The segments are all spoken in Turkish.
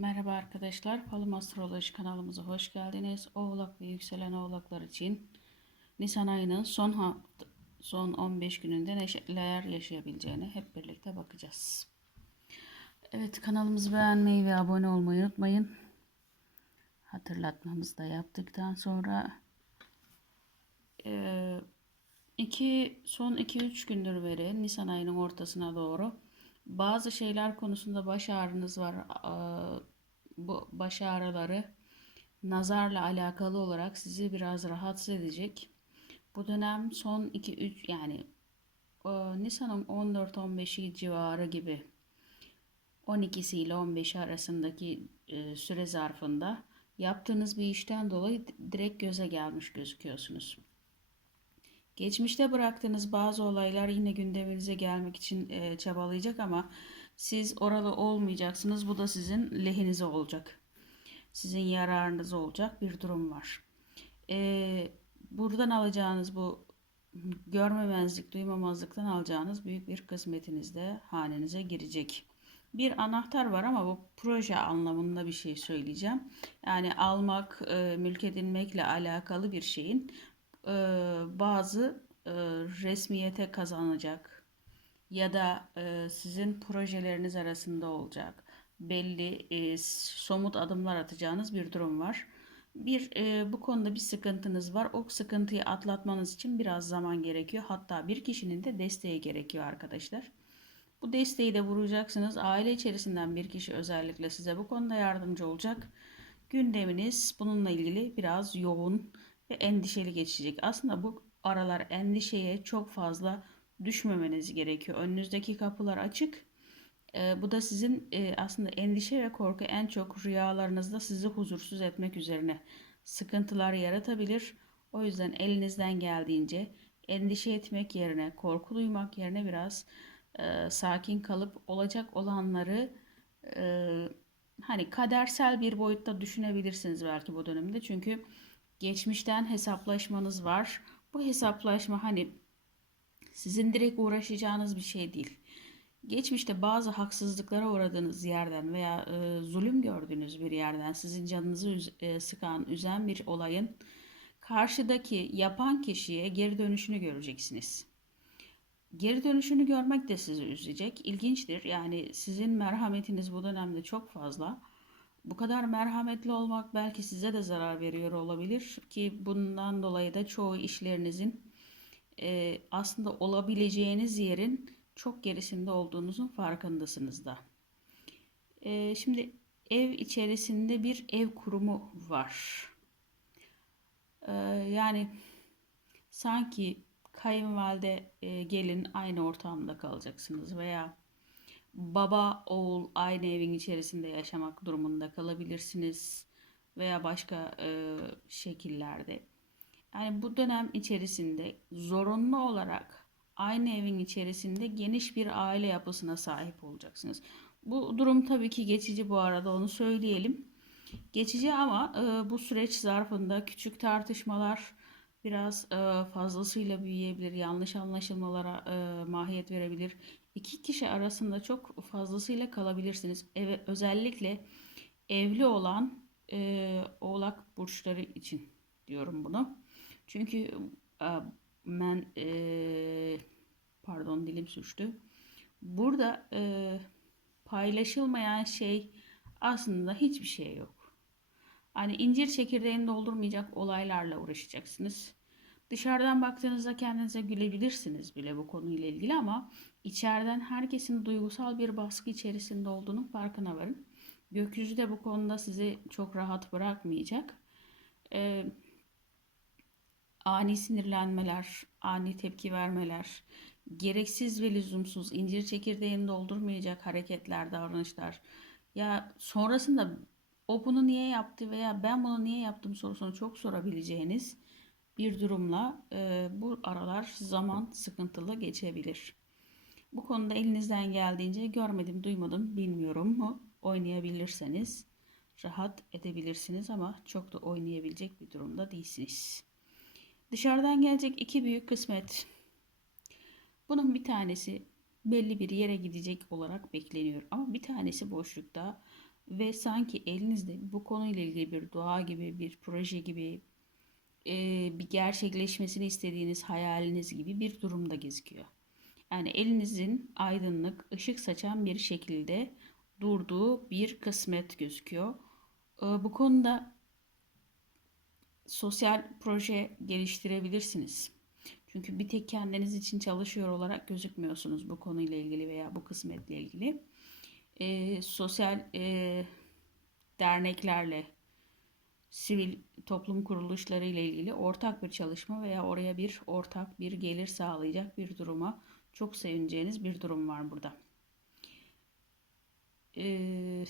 Merhaba arkadaşlar, Falım Astroloji kanalımıza hoş geldiniz. Oğlak ve yükselen oğlaklar için Nisan ayının son hafta, son 15 gününde neler yaşayabileceğini hep birlikte bakacağız. Evet, kanalımızı beğenmeyi ve abone olmayı unutmayın. Hatırlatmamızı da yaptıktan sonra iki, son 2-3 gündür beri Nisan ayının ortasına doğru bazı şeyler konusunda baş ağrınız var. Bu baş ağrıları nazarla alakalı olarak sizi biraz rahatsız edecek. Bu dönem son 2-3 yani Nisan'ın 14-15'i civarı gibi 12'si ile 15'i arasındaki e, süre zarfında yaptığınız bir işten dolayı direkt göze gelmiş gözüküyorsunuz. Geçmişte bıraktığınız bazı olaylar yine gündeminize gelmek için e, çabalayacak ama siz orada olmayacaksınız. Bu da sizin lehinize olacak. Sizin yararınıza olacak bir durum var. E, buradan alacağınız bu görmemezlik, duymamazlıktan alacağınız büyük bir kısmetiniz de hanenize girecek. Bir anahtar var ama bu proje anlamında bir şey söyleyeceğim. Yani almak, e, mülk edinmekle alakalı bir şeyin e, bazı e, resmiyete kazanacak ya da e, sizin projeleriniz arasında olacak belli e, somut adımlar atacağınız bir durum var. Bir e, bu konuda bir sıkıntınız var. O sıkıntıyı atlatmanız için biraz zaman gerekiyor. Hatta bir kişinin de desteği gerekiyor arkadaşlar. Bu desteği de vuracaksınız. Aile içerisinden bir kişi özellikle size bu konuda yardımcı olacak. Gündeminiz bununla ilgili biraz yoğun ve endişeli geçecek. Aslında bu aralar endişeye çok fazla düşmemeniz gerekiyor. Önünüzdeki kapılar açık. E, bu da sizin e, aslında endişe ve korku en çok rüyalarınızda sizi huzursuz etmek üzerine sıkıntılar yaratabilir. O yüzden elinizden geldiğince endişe etmek yerine, korku duymak yerine biraz e, sakin kalıp olacak olanları e, hani kadersel bir boyutta düşünebilirsiniz belki bu dönemde. Çünkü geçmişten hesaplaşmanız var. Bu hesaplaşma hani sizin direkt uğraşacağınız bir şey değil. Geçmişte bazı haksızlıklara uğradığınız yerden veya e, zulüm gördüğünüz bir yerden sizin canınızı e, sıkan, üzen bir olayın karşıdaki yapan kişiye geri dönüşünü göreceksiniz. Geri dönüşünü görmek de sizi üzecek. İlginçtir. Yani sizin merhametiniz bu dönemde çok fazla. Bu kadar merhametli olmak belki size de zarar veriyor olabilir ki bundan dolayı da çoğu işlerinizin e, aslında olabileceğiniz yerin çok gerisinde olduğunuzun farkındasınız da. E, şimdi ev içerisinde bir ev kurumu var. E, yani sanki kayınvalide e, gelin aynı ortamda kalacaksınız veya baba oğul aynı evin içerisinde yaşamak durumunda kalabilirsiniz veya başka e, şekillerde. Yani bu dönem içerisinde zorunlu olarak aynı evin içerisinde geniş bir aile yapısına sahip olacaksınız. Bu durum tabii ki geçici bu arada onu söyleyelim. Geçici ama e, bu süreç zarfında küçük tartışmalar biraz e, fazlasıyla büyüyebilir, yanlış anlaşılmalara e, mahiyet verebilir. İki kişi arasında çok fazlasıyla kalabilirsiniz. Eve, özellikle evli olan e, oğlak burçları için diyorum bunu. Çünkü e, ben e, pardon dilim suçtu. Burada e, paylaşılmayan şey aslında hiçbir şey yok. Hani incir çekirdeğini doldurmayacak olaylarla uğraşacaksınız. Dışarıdan baktığınızda kendinize gülebilirsiniz bile bu konuyla ilgili ama içeriden herkesin duygusal bir baskı içerisinde olduğunun farkına varın. Gökyüzü de bu konuda sizi çok rahat bırakmayacak. Ee, ani sinirlenmeler, ani tepki vermeler, gereksiz ve lüzumsuz incir çekirdeğini doldurmayacak hareketler, davranışlar. Ya sonrasında o bunu niye yaptı veya ben bunu niye yaptım sorusunu çok sorabileceğiniz bir durumla e, bu aralar zaman sıkıntılı geçebilir. Bu konuda elinizden geldiğince görmedim, duymadım, bilmiyorum mu oynayabilirseniz rahat edebilirsiniz ama çok da oynayabilecek bir durumda değilsiniz. Dışarıdan gelecek iki büyük kısmet. Bunun bir tanesi belli bir yere gidecek olarak bekleniyor ama bir tanesi boşlukta ve sanki elinizde bu konuyla ilgili bir dua gibi, bir proje gibi, e, bir gerçekleşmesini istediğiniz hayaliniz gibi bir durumda gözüküyor. Yani elinizin aydınlık, ışık saçan bir şekilde durduğu bir kısmet gözüküyor. E, bu konuda sosyal proje geliştirebilirsiniz. Çünkü bir tek kendiniz için çalışıyor olarak gözükmüyorsunuz bu konuyla ilgili veya bu kısmetle ilgili. E, sosyal e, derneklerle, sivil toplum kuruluşları ile ilgili ortak bir çalışma veya oraya bir ortak bir gelir sağlayacak bir duruma çok sevineceğiniz bir durum var burada. Ee,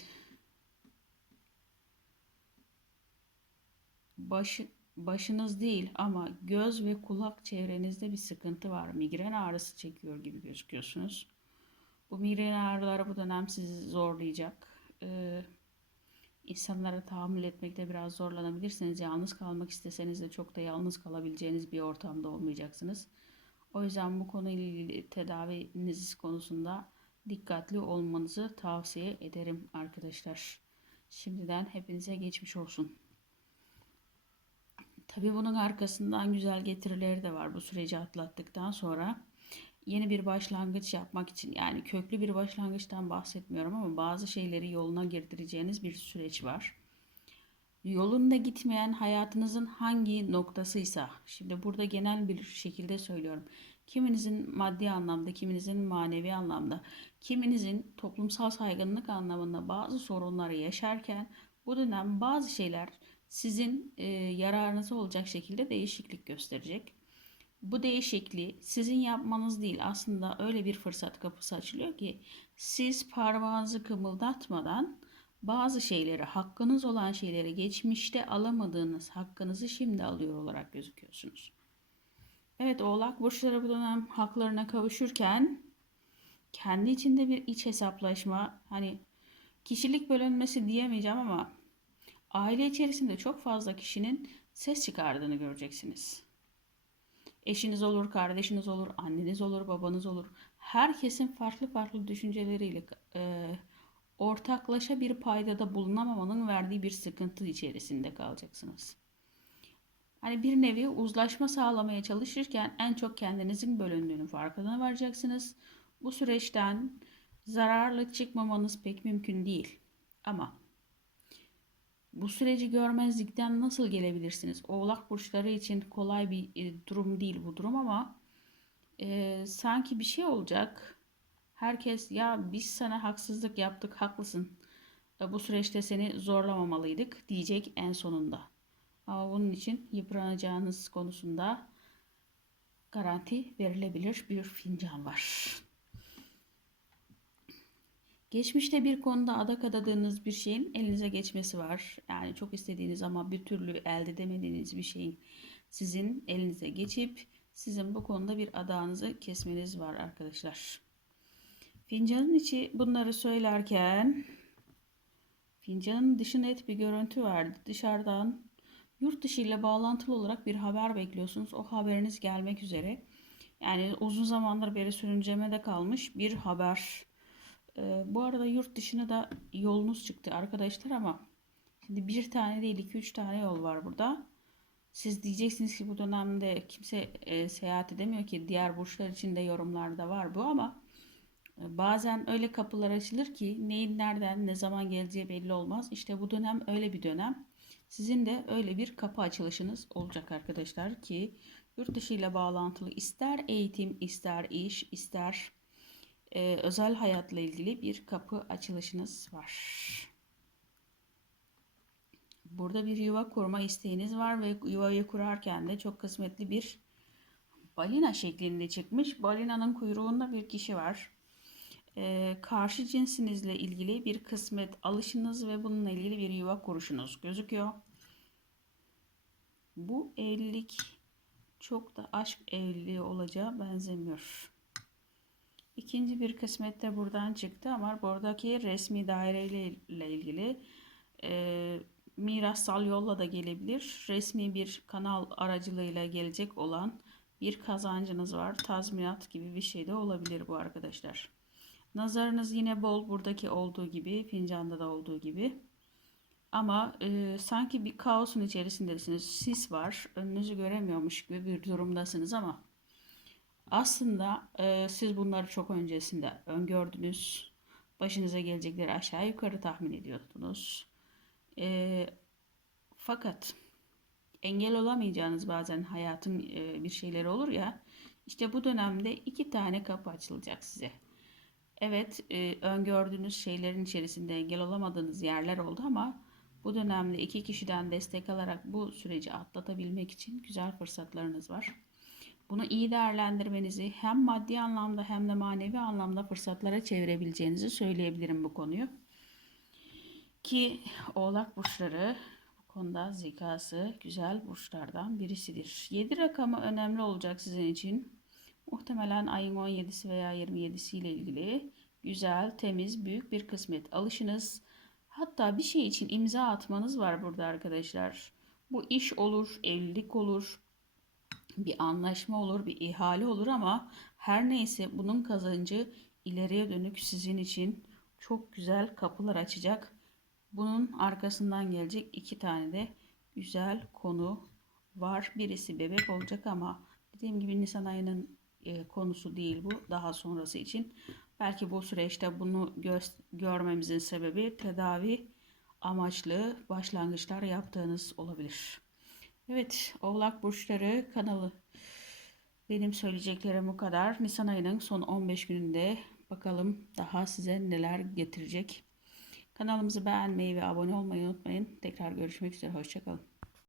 başı, başınız değil ama göz ve kulak çevrenizde bir sıkıntı var. Migren ağrısı çekiyor gibi gözüküyorsunuz. Bu migren ağrıları bu dönem sizi zorlayacak. Ee, insanlara tahammül etmekte biraz zorlanabilirsiniz. Yalnız kalmak isteseniz de çok da yalnız kalabileceğiniz bir ortamda olmayacaksınız. O yüzden bu konuyla ilgili tedaviniz konusunda dikkatli olmanızı tavsiye ederim arkadaşlar. Şimdiden hepinize geçmiş olsun. Tabii bunun arkasından güzel getirileri de var bu süreci atlattıktan sonra. Yeni bir başlangıç yapmak için yani köklü bir başlangıçtan bahsetmiyorum ama bazı şeyleri yoluna girdireceğiniz bir süreç var. Yolunda gitmeyen hayatınızın hangi noktasıysa, şimdi burada genel bir şekilde söylüyorum. Kiminizin maddi anlamda, kiminizin manevi anlamda, kiminizin toplumsal saygınlık anlamında bazı sorunları yaşarken bu dönem bazı şeyler sizin e, yararınıza olacak şekilde değişiklik gösterecek. Bu değişikliği sizin yapmanız değil aslında öyle bir fırsat kapısı açılıyor ki siz parmağınızı kımıldatmadan bazı şeyleri hakkınız olan şeyleri geçmişte alamadığınız hakkınızı şimdi alıyor olarak gözüküyorsunuz. Evet oğlak burçları bu dönem haklarına kavuşurken kendi içinde bir iç hesaplaşma hani kişilik bölünmesi diyemeyeceğim ama aile içerisinde çok fazla kişinin ses çıkardığını göreceksiniz. Eşiniz olur, kardeşiniz olur, anneniz olur, babanız olur. Herkesin farklı farklı düşünceleriyle e, ortaklaşa bir paydada bulunamamanın verdiği bir sıkıntı içerisinde kalacaksınız. Hani bir nevi uzlaşma sağlamaya çalışırken en çok kendinizin bölündüğünün farkına varacaksınız. Bu süreçten zararlı çıkmamanız pek mümkün değil. Ama bu süreci görmezlikten nasıl gelebilirsiniz? Oğlak burçları için kolay bir e, durum değil bu durum ama e, sanki bir şey olacak. Herkes ya biz sana haksızlık yaptık haklısın. E, bu süreçte seni zorlamamalıydık diyecek en sonunda. Ama bunun için yıpranacağınız konusunda garanti verilebilir bir fincan var. Geçmişte bir konuda adak adadığınız bir şeyin elinize geçmesi var. Yani çok istediğiniz ama bir türlü elde edemediğiniz bir şeyin sizin elinize geçip sizin bu konuda bir adağınızı kesmeniz var arkadaşlar. Fincanın içi bunları söylerken fincanın dışı net bir görüntü vardı. Dışarıdan yurt dışı ile bağlantılı olarak bir haber bekliyorsunuz. O haberiniz gelmek üzere. Yani uzun zamandır beri sürüncemede kalmış bir haber ee, bu arada yurt dışına da yolunuz çıktı arkadaşlar ama şimdi bir tane değil iki üç tane yol var burada. Siz diyeceksiniz ki bu dönemde kimse e, seyahat edemiyor ki diğer burçlar için de yorumlarda var bu ama e, bazen öyle kapılar açılır ki neyin nereden ne zaman geleceği belli olmaz. İşte bu dönem öyle bir dönem. Sizin de öyle bir kapı açılışınız olacak arkadaşlar ki yurt dışı ile bağlantılı ister eğitim, ister iş, ister e, özel hayatla ilgili bir kapı açılışınız var. Burada bir yuva kurma isteğiniz var ve yuvayı kurarken de çok kısmetli bir balina şeklinde çıkmış. Balinanın kuyruğunda bir kişi var. Ee, karşı cinsinizle ilgili bir kısmet alışınız ve bununla ilgili bir yuva kuruşunuz gözüküyor. Bu evlilik çok da aşk evliliği olacağı benzemiyor. İkinci bir kısmet de buradan çıktı ama buradaki resmi daire ile ilgili e, mirassal yolla da gelebilir. Resmi bir kanal aracılığıyla gelecek olan bir kazancınız var. Tazminat gibi bir şey de olabilir bu arkadaşlar. Nazarınız yine bol buradaki olduğu gibi, fincanda da olduğu gibi. Ama e, sanki bir kaosun içerisindesiniz. Sis var. Önünüzü göremiyormuş gibi bir durumdasınız ama aslında e, siz bunları çok öncesinde öngördünüz. Başınıza gelecekleri aşağı yukarı tahmin ediyordunuz. E, fakat engel olamayacağınız bazen hayatın e, bir şeyleri olur ya. İşte bu dönemde iki tane kapı açılacak size. Evet, e, öngördüğünüz şeylerin içerisinde engel olamadığınız yerler oldu ama bu dönemde iki kişiden destek alarak bu süreci atlatabilmek için güzel fırsatlarınız var. Bunu iyi değerlendirmenizi hem maddi anlamda hem de manevi anlamda fırsatlara çevirebileceğinizi söyleyebilirim bu konuyu. Ki Oğlak burçları bu konuda zekası güzel burçlardan birisidir. 7 rakamı önemli olacak sizin için. Muhtemelen ayın 17'si veya 27'si ile ilgili güzel, temiz, büyük bir kısmet alışınız. Hatta bir şey için imza atmanız var burada arkadaşlar. Bu iş olur, evlilik olur, bir anlaşma olur, bir ihale olur ama her neyse bunun kazancı ileriye dönük sizin için çok güzel kapılar açacak. Bunun arkasından gelecek iki tane de güzel konu var. Birisi bebek olacak ama dediğim gibi Nisan ayının e, konusu değil bu. Daha sonrası için. Belki bu süreçte bunu gö- görmemizin sebebi tedavi amaçlı başlangıçlar yaptığınız olabilir. Evet, Oğlak Burçları kanalı. Benim söyleyeceklerim bu kadar. Nisan ayının son 15 gününde bakalım daha size neler getirecek. Kanalımızı beğenmeyi ve abone olmayı unutmayın. Tekrar görüşmek üzere. Hoşçakalın.